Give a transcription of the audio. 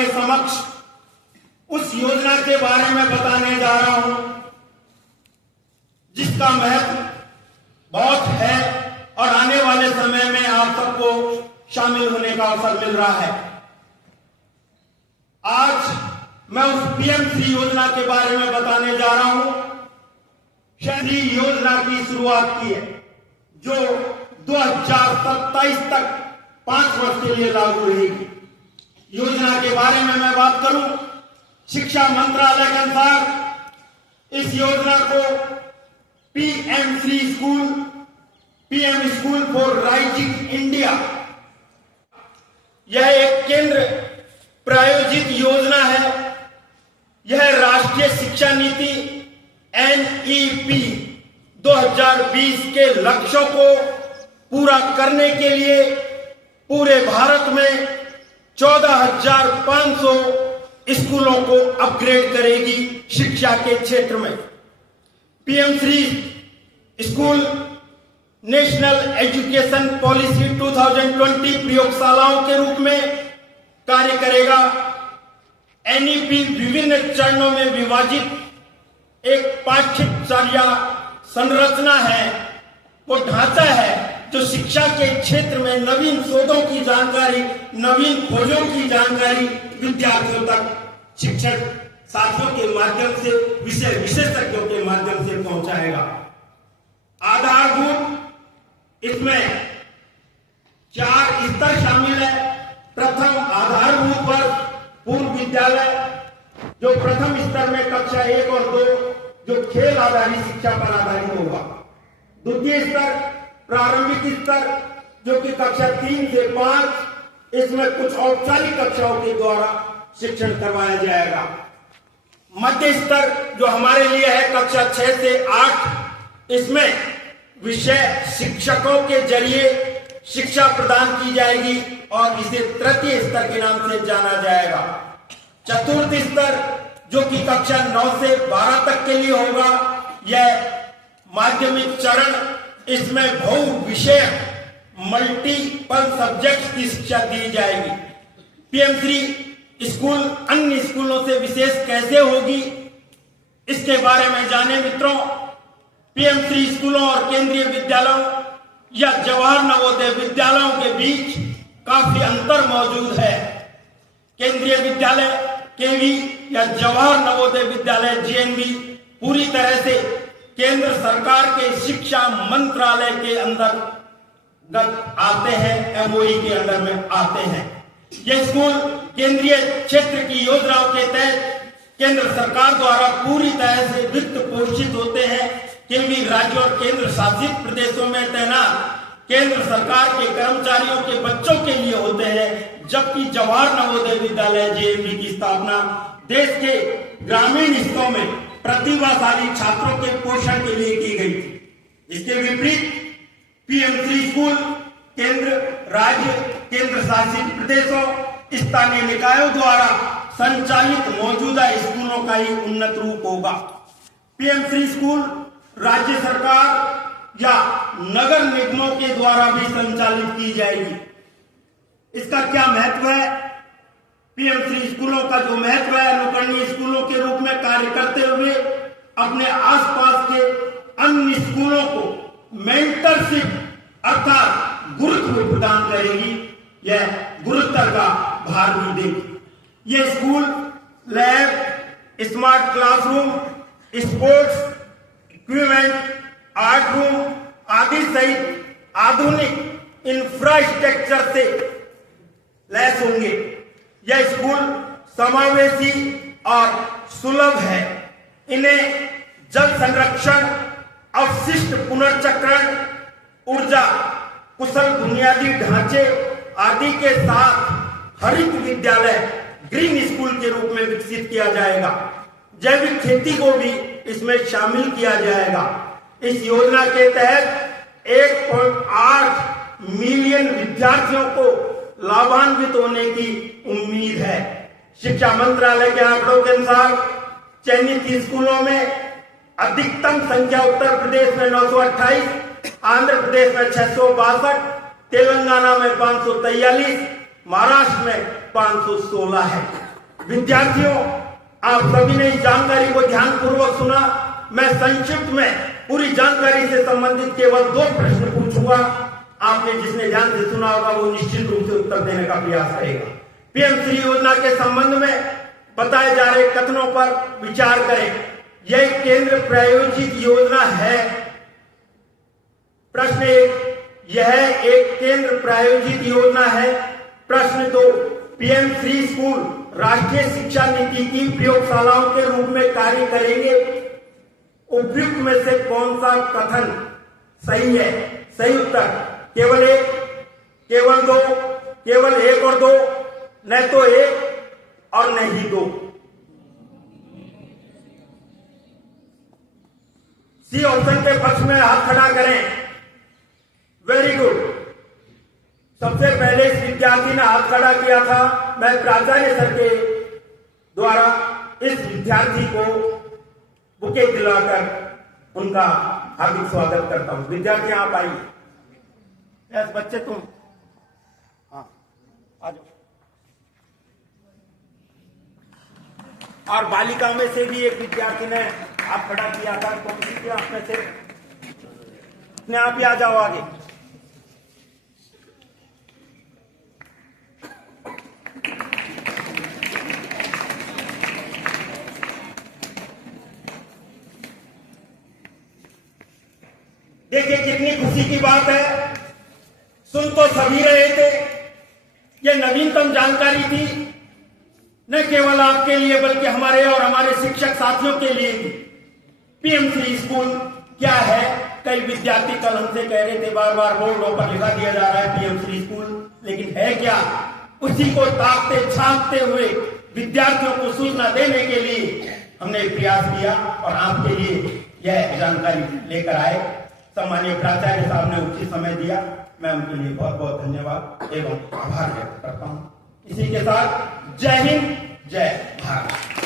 आपके समक्ष उस योजना के बारे में बताने जा रहा हूं जिसका महत्व बहुत है और आने वाले समय में आप सबको शामिल होने का अवसर मिल रहा है। आज मैं उस पीएम श्री योजना के बारे में बताने जा रहा हूं। श्री योजना की शुरुआत की है जो 2027 तक 5 वर्ष के लिए लागू रहेगी। योजना के बारे में मैं बात करूं, शिक्षा मंत्रालय के अनुसार इस योजना को PM Shri school, PM school for rising India, यह एक केंद्र प्रायोजित योजना है। यह राष्ट्रीय शिक्षा नीति एनईपी 2020 के लक्ष्यों को पूरा करने के लिए पूरे भारत में 14,500 स्कूलों को अपग्रेड करेगी शिक्षा के क्षेत्र में। PM Shri school national education policy 2020 प्रयोगशालाओं के रूप में कार्य करेगा। एनईपी विभिन्न चरणों में विभाजित एक पाठ्यचर्या संरचना है, वो ढांचा है जो शिक्षा के क्षेत्र में नवीन शोधों की जानकारी, नवीन खोजों की जानकारी विद्यार्थियों तक शिक्षक साथियों के माध्यम से, विषय विशेषज्ञों के माध्यम से पहुंचाएगा। आधारभूत इसमें 4 स्तर शामिल है। प्रथम आधारभूत वर्ग पूर्व विद्यालय जो प्रथम स्तर में कक्षा 1 और 2 जो खेल आधारित शिक्षा पर आधारित होगा। द्वितीय स्तर प्रारंभिक स्तर जो कि कक्षा 3 से 5, इसमें कुछ औपचारिक कक्षाओं के द्वारा शिक्षण करवाया जाएगा। मध्य स्तर जो हमारे लिए है कक्षा 6 से 8, इसमें विषय शिक्षकों के जरिए शिक्षा प्रदान की जाएगी और इसे तृतीय स्तर के नाम से जाना जाएगा। चतुर्थ स्तर जो कि कक्षा 9 से 12 तक के लिए होगा, यह माध्यमिक चरण, इसमें बहु विषय मल्टीपल सब्जेक्ट्स की शिक्षा दी जाएगी। पीएम श्री स्कूल अन्य स्कूलों से विशेष कैसे होगी, इसके बारे में जाने मित्रों। पीएम श्री स्कूलों और केंद्रीय विद्यालयों या जवाहर नवोदय विद्यालयों के बीच काफी अंतर मौजूद है। केंद्रीय विद्यालय केवी या जवाहर नवोदय विद्यालय जेएनवी पूरी तरह से केंद्र सरकार के शिक्षा मंत्रालय के अंदर आते हैं, एमओई के अंदर में आते हैं। ये स्कूल केंद्रीय क्षेत्र की योजनाओं के तहत केंद्र सरकार द्वारा पूरी तरह से वित्त पोषित होते हैं। केंद्रीय राज्य और केंद्र शासित प्रदेशों में तैनात केंद्र सरकार के कर्मचारियों के बच्चों के लिए होते हैं, जबकि जवाहर नवोदय विद्यालय जेएनवी की स्थापना देश के ग्रामीण हिस्सों में प्रतिभाशाली छात्रों के पोषण के लिए की गई थी। इसके विपरीत पीएम श्री स्कूल केंद्र राज्य केंद्र शासित प्रदेशों स्थानीय निकायों द्वारा संचालित मौजूदा स्कूलों का ही उन्नत रूप होगा। पीएम श्री स्कूल राज्य सरकार या नगर निगमों के द्वारा भी संचालित की जाएगी। इसका क्या महत्व है? पीएम श्री स्कूलों का जो महत्व है, अनुकरणीय स्कूलों के रूप में कार्य करते हुए अपने आसपास के अन्य स्कूलों को मेंटरशिप अर्थात गुरुत्व प्रदान करेगी। यह गुरुत्व का भार भी देगी। यह school lab, smart classroom, sports equipment, art room आदि सहित आधुनिक इंफ्रास्ट्रक्चर से लैस होंगे। यह स्कूल समावेशी और सुलभ है। इन्हें जल संरक्षण, अपशिष्ट पुनर्चक्रण, ऊर्जा कुशल बुनियादी ढांचे आदि के साथ हरित विद्यालय ग्रीन स्कूल के रूप में विकसित किया जाएगा। जैविक खेती को भी इसमें शामिल किया जाएगा। इस योजना के तहत 1.8 मिलियन विद्यार्थियों को लाभान्वित होने की उम्मीद है। शिक्षा मंत्रालय के आंकड़ों के अनुसार चयनित स्कूलों में अधिकतम संख्या उत्तर प्रदेश में 928, आंध्र प्रदेश में 662, तेलंगाना में 543, महाराष्ट्र में 516 है। विद्यार्थियों, आप सभी ने इस जानकारी को ध्यानपूर्वक सुना। मैं संक्षिप्त में पूरी जानकारी से संबंधित केवल 2 प्रश्न पूछूंगा। आपने जिसने ध्यान से सुना होगा वो निश्चित रूप से उत्तर देने का प्रयास करेगा। पीएम श्री योजना के संबंध में बताए जा रहे कथनों पर विचार करें। यह केंद्र प्रायोजित योजना है। प्रश्न 1, यह एक केंद्र प्रायोजित योजना है। प्रश्न 2, पीएम श्री स्कूल राष्ट्रीय शिक्षा नीति की प्रयोगशालाओं के रूप में कार्य करेंगे। उपयुक्त में से कौन सा कथन सही है? सही उत्तर केवल 1, केवल 2, केवल 1 और 2, न तो 1 और न ही 2। सी ऑप्शन के पक्ष में हाथ खड़ा करें। Very good. सबसे पहले इस विद्यार्थी ने हाथ खड़ा किया था। मैं प्राचार्य सर के द्वारा इस विद्यार्थी को बुके दिलाकर उनका हार्दिक स्वागत करता हूं। विद्यार्थी आप आइए। यस बच्चे तुम, हाँ आ जाओ। और बालिका में से भी एक विद्यार्थी ने हाथ खड़ा किया था। कौन सी थी आप में से? अपने आप ही आ जाओ आगे। देखिए कितनी खुशी की बात है। सुन तो सभी रहे थे। यह नवीनतम जानकारी थी, न केवल आपके लिए बल्कि हमारे और हमारे शिक्षक साथियों के लिए भी। पीएम श्री स्कूल क्या है? कई विद्यार्थी कल हमसे कह रहे थे, बार बार बोर्डों पर लिखा दिया जा रहा है पीएम श्री स्कूल, लेकिन है क्या? उसी को ताकते छापते हुए विद्यार्थियों को सूचना देने के लिए हमने प्रयास किया और आपके लिए यह जानकारी लेकर आए। सम्मानीय प्राचार्य साहब ने उचित समय दिया, मैं उनके लिए बहुत बहुत धन्यवाद एवं आभार व्यक्त करता हूं। इसी के साथ जय हिंद, जय भारत।